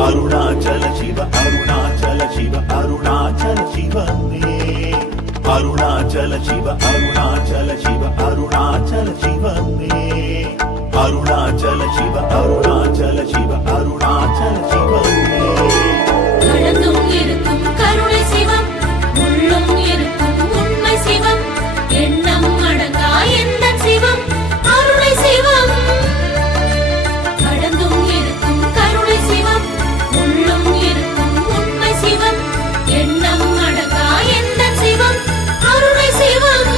அருணாச்சல சிவ அருணாச்சல சிவ அருணாச்சல சிவனே அருணாச்சல சிவ அருணாச்சல சிவ அருணாச்சல சிவனே அருணாச்சல சிவ அருணாச்சல சிவ அருணாச்சல சிவனே கடந்தும் இருக்கும் கருணை சிவம் உள்ளும் இருக்கும் உண்மை சிவம் எண்ணம் அடங்கா எந்த சிவம் அருணை சிவம் கடந்தும் இருக்கும் கருணை சிவம் உள்ளும் இருக்கும் உண்மை சிவம் எண்ணம் அடங்கா எந்த சிவம் அருணை சிவம்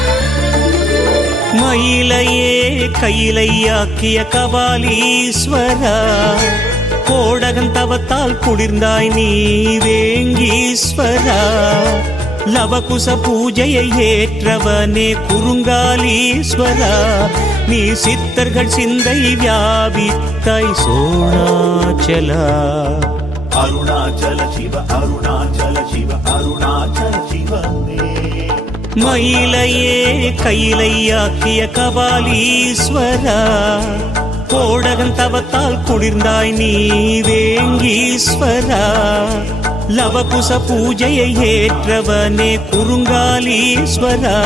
மயிலையே கையிலையாக்கிய கபாலீஸ்வரா கோடகன் தவத்தால் குளிர்ந்தாய் நீ வேங்கீஸ்வரா லவகுச பூஜையை ஏற்றவனே குறுங்காலீஸ்வரா நீ சித்தர்கள் சிந்தை வியாபித்தாய் சோணாச்சலா அருணாச்சல சிவ அருணாச்சல சிவ அருணாச்சல சிவனே மயிலையே கையிலையாக்கிய கபாலீஸ்வரா கோடகன் தவத்தால் குளிர்ந்தாய் நீ வேங்கீஸ்வரா லவகுச பூஜையை ஏற்றவனே குறுங்காலீஸ்வரா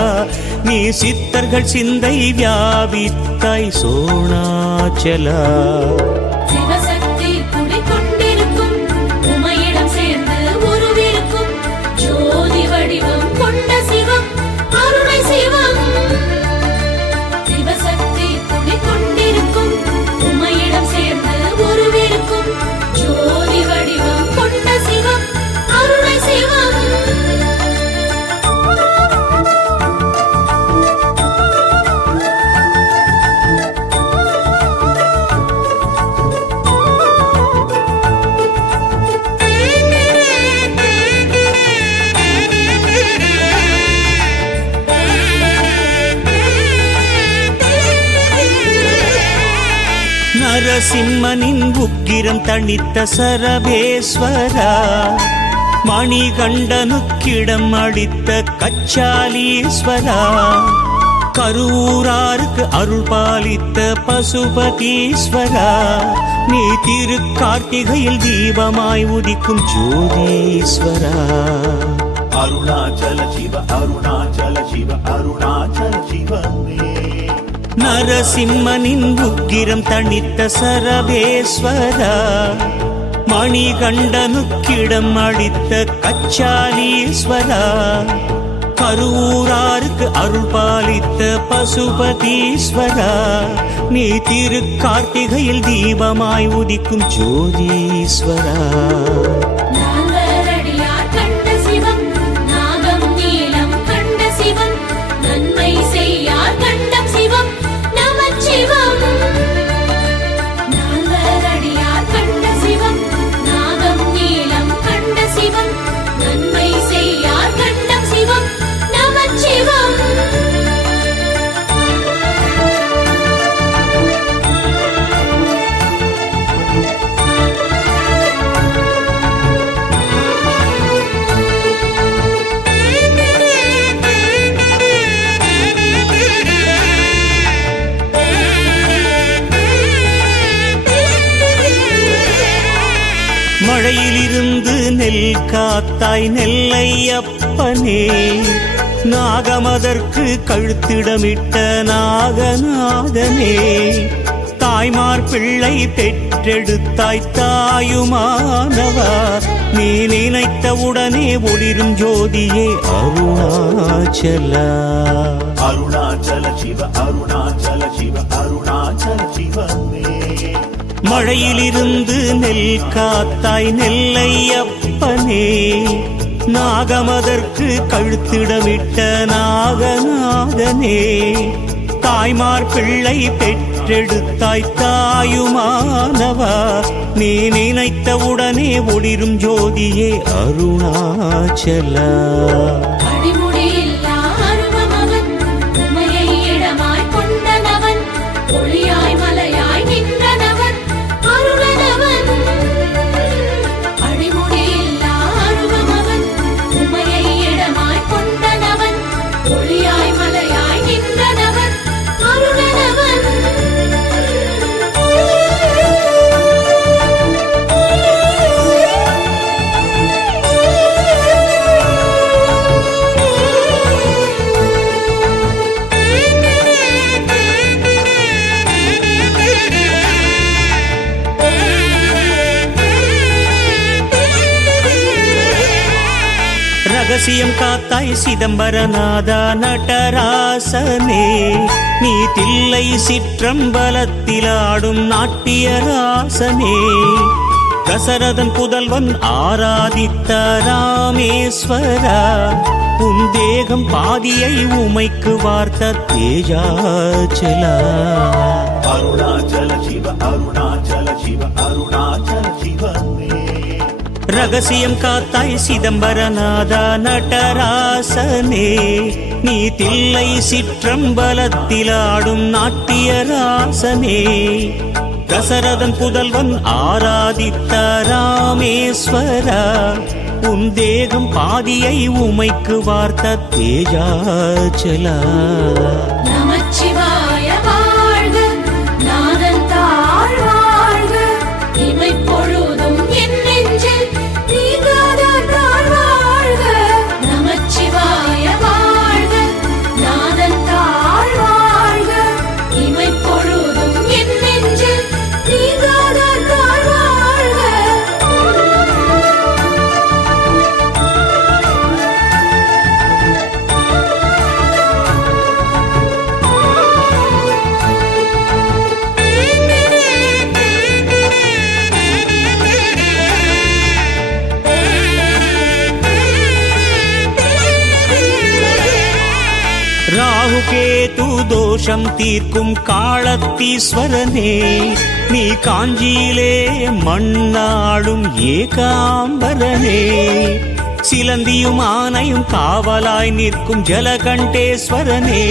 நீ சித்தர்கள் சிந்தை வியாபித்தாய் சோணாச்சலா சிவசக்தி குடிகொண்டிருக்கும் உமையிடம் சேர்ந்து உருவிருக்கும் ஜோதி வடிவம் கொண்ட சிவம் அருணை சிவம் சிவசக்தி குடிகொண்டிருக்கும் உமையிடம் சேர்ந்து உருவிருக்கும் ஜோதி வடிவம் கொண்ட சிவம் அருணை சிவம் நரசிம்மனின் உக்கிரம் தணித்த சரபேஸ்வரா மணிகண்டனுக்கிடம் அளித்த கச்சாலீஸ்வரா கரூராருக்கு அருள் பாலித்த பசுபதீஸ்வரா நீ திருக்கார்த்திகையில் தீபமாய் உதிக்கும் ஜோதீஸ்வரா அருணாச்சல சிவ அருணாச்சல சிவ அருணாச்சல சிவனே நரசிம்மனின் உக்கிரம் தணித்த சரபேஸ்வரா மணிகண்டனுக்கிடம் அளித்த கச்சாலீஸ்வரா கரூராருக்கு அருள் பாலித்த பசுபதீஸ்வரா நீ திருக்கார்த்திகையில் தீபமாய் உதிக்கும் ஜோதீஸ்வரா நாங்கரடியார் கண்ட சிவம் நாகம் நீலம் கண்ட சிவம் நன்மை செய்யார் கண்டம் சிவம் நமச்சிவம் நாங்கரடியார் கண்ட சிவம் நாகம் நீலம் கண்ட சிவம் நன்மை செய்யார் கண்டம் சிவம் நமச்சிவம் மழையிலிருந்து நெல் காத்தாய் நெல்லையப்பனே நாகமதற்கு கழுத்திடமிட்ட நாகநாதனே தாய்மார் பிள்ளை பெற்றெடுத்தாய் தாயுமானவா நீ நினைத்தவுடனே ஒளிரும் ஜோதியே அருணாச்சலா அருணாச்சல சிவ அருணாச்சல சிவ அருணாச்சல சிவனே மழையிலிருந்து நெல் காத்தாய் நெல்லையப்பனே நாகமதற்கு கழுத்திடமிட்ட நாகநாதனே தாய்மார் பிள்ளை பெற்றெடுத்தாய் தாயுமானவா நீ நினைத்தவுடனே ஒளிரும் ஜோதியே அருணாச்சலா அடிமுடியில்லா அருவமவன் உமையை இடமாய் கொண்டனவன் ஒளியாய் மலையாய் நின்றனவன் அருளனவன் அடிமுடியில்லா அருவமவன் உமையை இடமாய் கொண்டனவன் ஒளியாய் மலையாய் நின்றனவன் அருளனவன் ரகசியம் காத்தாய் சிதம்பரநாதா நடராசனே, நீ தில்லை சிற்றம்பலத்தில் ஆடும் நாட்டியராசனே, தசரதன் புதல்வன் ஆராதித்த ராமேஸ்வரா, உன் தேகம் பாதியை உமைக்கு வார்த்த தேஜாச்சலா. அருணாச்சல சிவ அருணாச்சல சிவ அருணாச்சல சிவமே. ரகசியம் காத்தாய் சிதம்பரநாதா நடராசனே, நீ தில்லை சிற்றம்பலத்தில் ஆடும் நாட்டியராசனே, தசரதன் புதல்வன் ஆராதித்த ராமேஸ்வரா, உன் தேகம் பாதியை உமைக்கு வார்த்த தேஜாச்சலா. நமச்சிவாய வாழ்க, நாதன் தாழ் வாழ்க, இமைப்பொழுதும் என் நெஞ்சில் நீங்காத தாழ் வாழ்க. நமச்சிவாய வாழ்க, நாதன் தாழ் வாழ்க, இமைப்பொழுதும் என் நெஞ்சில் நீங்காத தாழ் வாழ்க. ராகுகேது தோஷம் தீர்க்கும் காளத்தீஸ்வரனே, நீ காஞ்சியிலே மண்ணாளும் ஏகாம்பரனே, சிலந்தியும் ஆனையும் காவலாய் நிற்கும் ஜலகண்டேஸ்வரனே,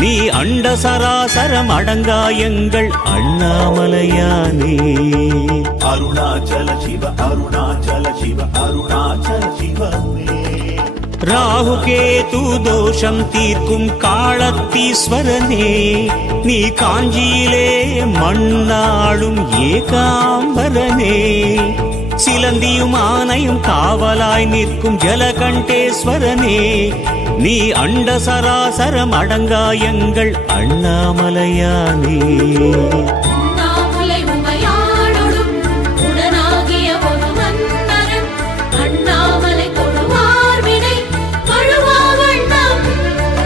நீ அண்ட சராசரம் அடங்காயங்கள் அண்ணாமலையானே. அருணாச்சல சிவ அருணாச்சல சிவ அருணாச்சல சிவமே. ராகுகேது தோஷம் தீர்க்கும் காளத்தீஸ்வரனே, நீ காஞ்சியிலே மண்ணாளும் ஏகாம்பரனே, சிலந்தியும் ஆனையும் காவலாய் நிற்கும் ஜலகண்டேஸ்வரனே, நீ அண்ட சராசரம் அடங்காயங்கள் அண்ணாமலையானே. அண்ணாமலை உமையாளொடும் உடனாகிய ஒரு மன்னரன், அண்ணாமலை தொழுவார் வினை வழுவா வண்ணம்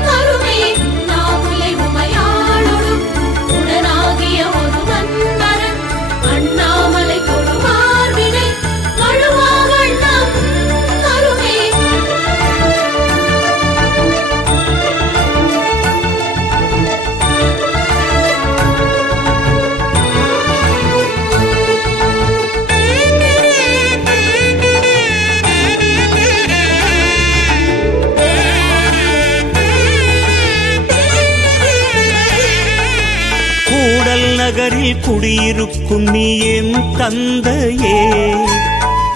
கருணை. அண்ணாமலை உமையாளொடும் உடனாகிய ஒரு மன்னரன், அண்ணாமலை தொழுவார் வினை வழுவா வண்ணம் கருணை. கூடல் நகரில் குடியிருக்கும் நீ என் தந்தையே,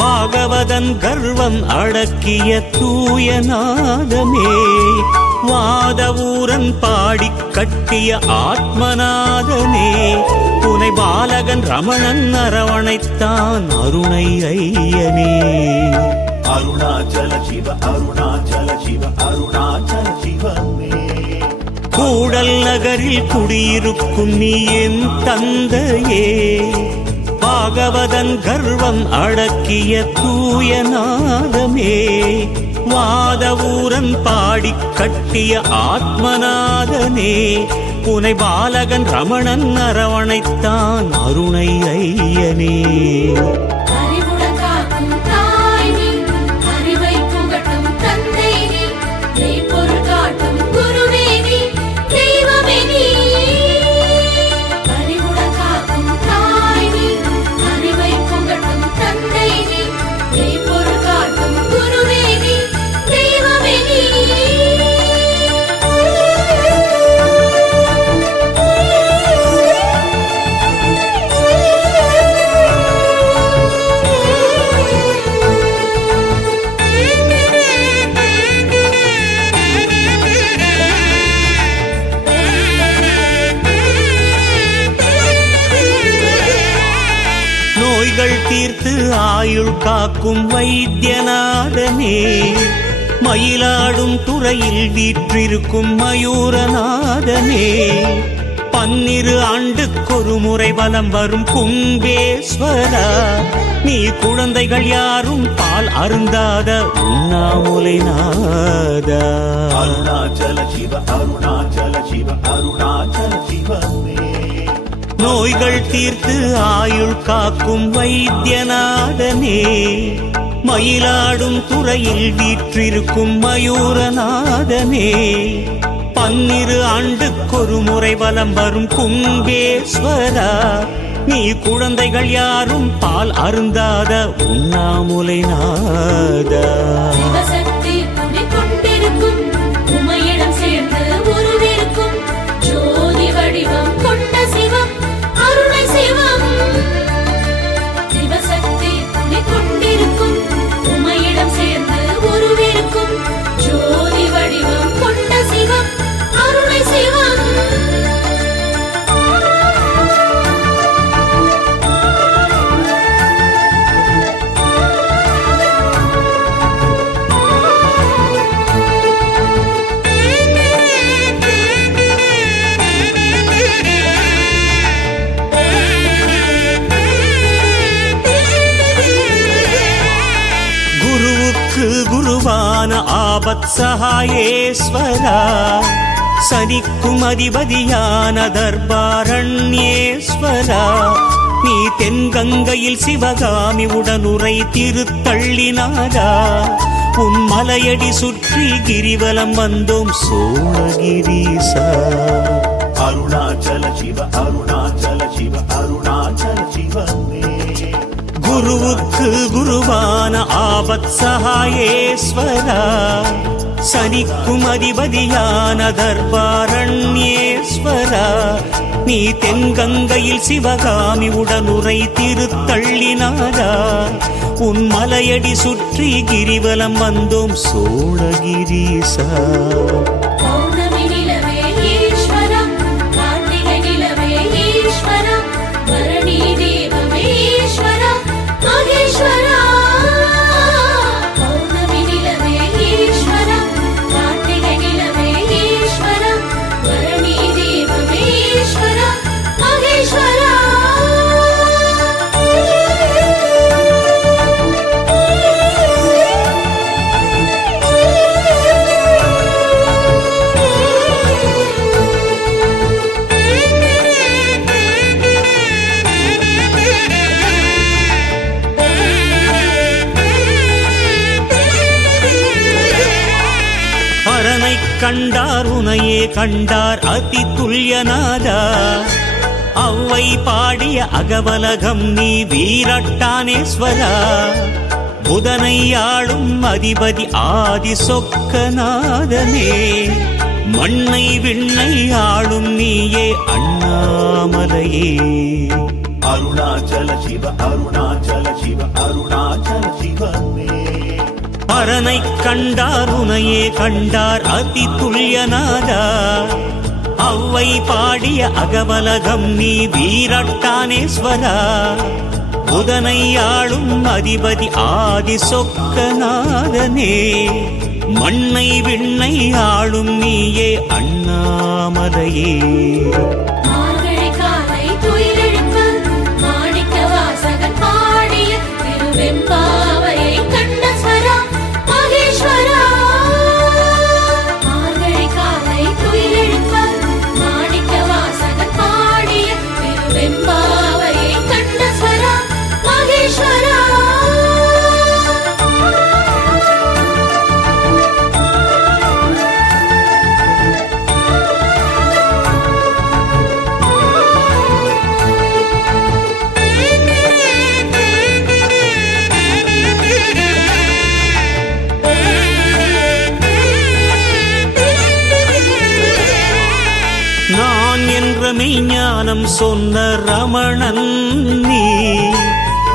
பாகவதன் கர்வம் அடக்கிய தூயநாதமே, வாதவூரன் பாடிக் கட்டிய ஆத்மநாதனே, புனை பாலகன் ரமணன் அரவணைத்தான் அருணை ஐயனே. அருணாச்சல சிவ அருணாச்சல சிவ அருணாச்சல சிவமே. கூடல் நகரில் குடியிருக்கும் நீ என் தந்தையே, பாகவதன் கர்வம் அடக்கிய தூயநாதமே, வாதவூரன் பாடிக் கட்டிய ஆத்மநாதனே, புனை பாலகன் ரமணன் அரவணைத்தான் அருணை ஐயனே. அறிவுடன் காக்கும் தாய் நீ, அறிவை புகட்டும் தந்தை நீ, மெய்ப்பொருள் காட்டும் குருவே நீ, தெய்வமே நீ. அறிவுடன் காக்கும் தாய் நீ, அறிவை புகட்டும் தந்தை நீ, மெய்ப்பொருள் காட்டும் குருவே நீ, தெய்வமே நீ. நோய்கள் தீர்த்து ஆயுள் காக்கும் வைத்தியநாதனே, மயிலாடும் துறையில் வீற்றிருக்கும் மயூரநாதனே, 12 ஆண்டுக்கொரு முறை வலம் வரும் கும்பேஸ்வரா, நீ குழந்தைகள் யாரும் பால் அருந்தாத உண்ணாமுலை நாதா. அருணாச்சல சிவ அருணாச்சல சிவ அருணாச்சல சிவமே. நோய்கள் தீர்த்து ஆயுள் காக்கும் வைத்தியநாதனே, மயிலாடும் துறையில் வீற்றிருக்கும் மயூரநாதனே, 12 ஆண்டுக்கொரு முறை வலம் வரும் கும்பேஸ்வரா, நீ குழந்தைகள் யாரும் பால் அருந்தாத உண்ணாமுலை நாதா. சிவசக்தி குடிகொண்டிருக்கும் உமையிடம் சேர்ந்து உருவிருக்கும் ஜோதி வடிவம் கொண்ட சிவம் அருணை சிவம். சிவசக்தி குடிகொண்டிருக்கும் உமையிடம் சேர்ந்து உருவிருக்கும் ஜோதி வடிவம் கொண்ட சிவம் அருணை சிவம். குருவுக்கு குருவான ஆபத் சகாயேஸ்வரா, சனிக்கும் அதிபதியான தர்பாரண்யேஸ்வரா, நீ தென்கங்கையில் சிவகாமி உடனுரை திருத்தள்ளினாரா, உன் மலையடி சுற்றி கிரிவலம் வந்தோம் சோழகிரீசா. அருணாச்சல சிவ அருணாச்சல சிவ அருணாச்சல சிவமே. குருவுக்கு குருவான ஆபத் சகாயேஸ்வரா, சனிக்கும் அதிபதியான தர்பாரண்யேஸ்வரா, நீ தென்கங்கையில் சிவகாமி உடனுரை திருத்தள்ளினாரா, உன் மலையடி சுற்றி கிரிவலம் வந்தோம் சோழகிரீசா. பௌர்ணமி நிலவே ஈஸ்வரா, கார்த்திகை நிலவே ஈஸ்வரா, பரணி தீபமே ஈஸ்வரா மகேஸ்வரா. பௌர்ணமி நிலவே ஈஸ்வரா, கார்த்திகை நிலவே ஈஸ்வரா, பரணி தீபமே ஈஸ்வரா மகேஸ்வரா. அரனை கண்டார் உனையே கண்டார் அதி துல்யநாதா, அவ்வை பாடிய அகவலகம் நீ வீரட்டானேஸ்வரா, புதனை ஆளும் அதிபதி ஆதி சொக்கநாதனே, மண்ணை விண்ணை ஆளும் நீயே அண்ணாமலையே. அருணாச்சல சிவ அருணாச்சல சிவ அருணாச்சல சிவமே. அரனை கண்டார் உனையே கண்டார் அதி துல்யநாதா, அவ்வை பாடிய அகவலகம் நீ வீரட்டானேஸ்வரா, புதனை ஆளும் அதிபதி ஆதி சொக்கநாதனே, மண்ணை விண்ணை ஆளும் நீயே அண்ணாமலையே. மார்கழி காலை துயிலெழுப்ப மாணிக்க வாசகன் பாடிய திருவெம்பாவையை கண்ட ஸ்வரா மகேஸ்வரா. மார்கழி காலை துயிலெழுப்ப மாணிக்க வாசகன் பாடிய திருவெம்பாவையை கண்ட ஸ்வரா மகேஸ்வரா. நான் என்ற மெய்ஞானம் சொன்ன ரமணன் நீ,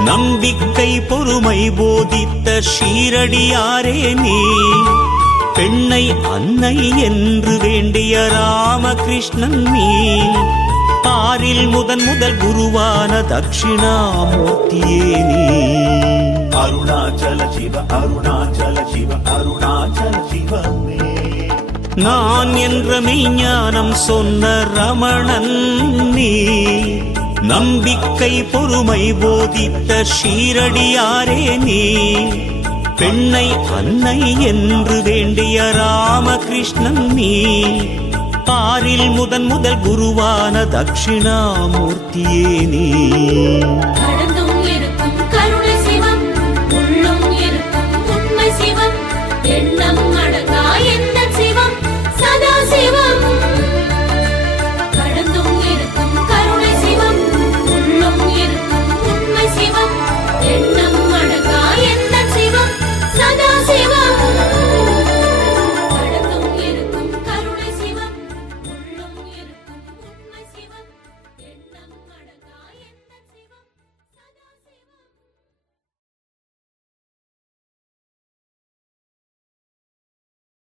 நம்பிக்கை பொறுமை போதித்த ஷீரடியாரே நீ, பெண்ணை அன்னை என்று வேண்டிய ராமகிருஷ்ணன் நீ, பாரில் முதல் குருவான தட்சிணாமூர்த்தியே நீ. அருணாச்சல சிவ அருணாச்சல சிவ அருணாச்சல சிவமே. நான் என்ற மெய்ஞானம் சொன்ன ரமணன் நீ. நம்பிக்கை பொறுமை போதித்த ஷீரடியாரே நீ. பெண்ணை அன்னை என்று வேண்டிய ராமகிருஷ்ணன் நீ. பாரில் முதல் குருவான தட்சிணாமூர்த்தியே நீ.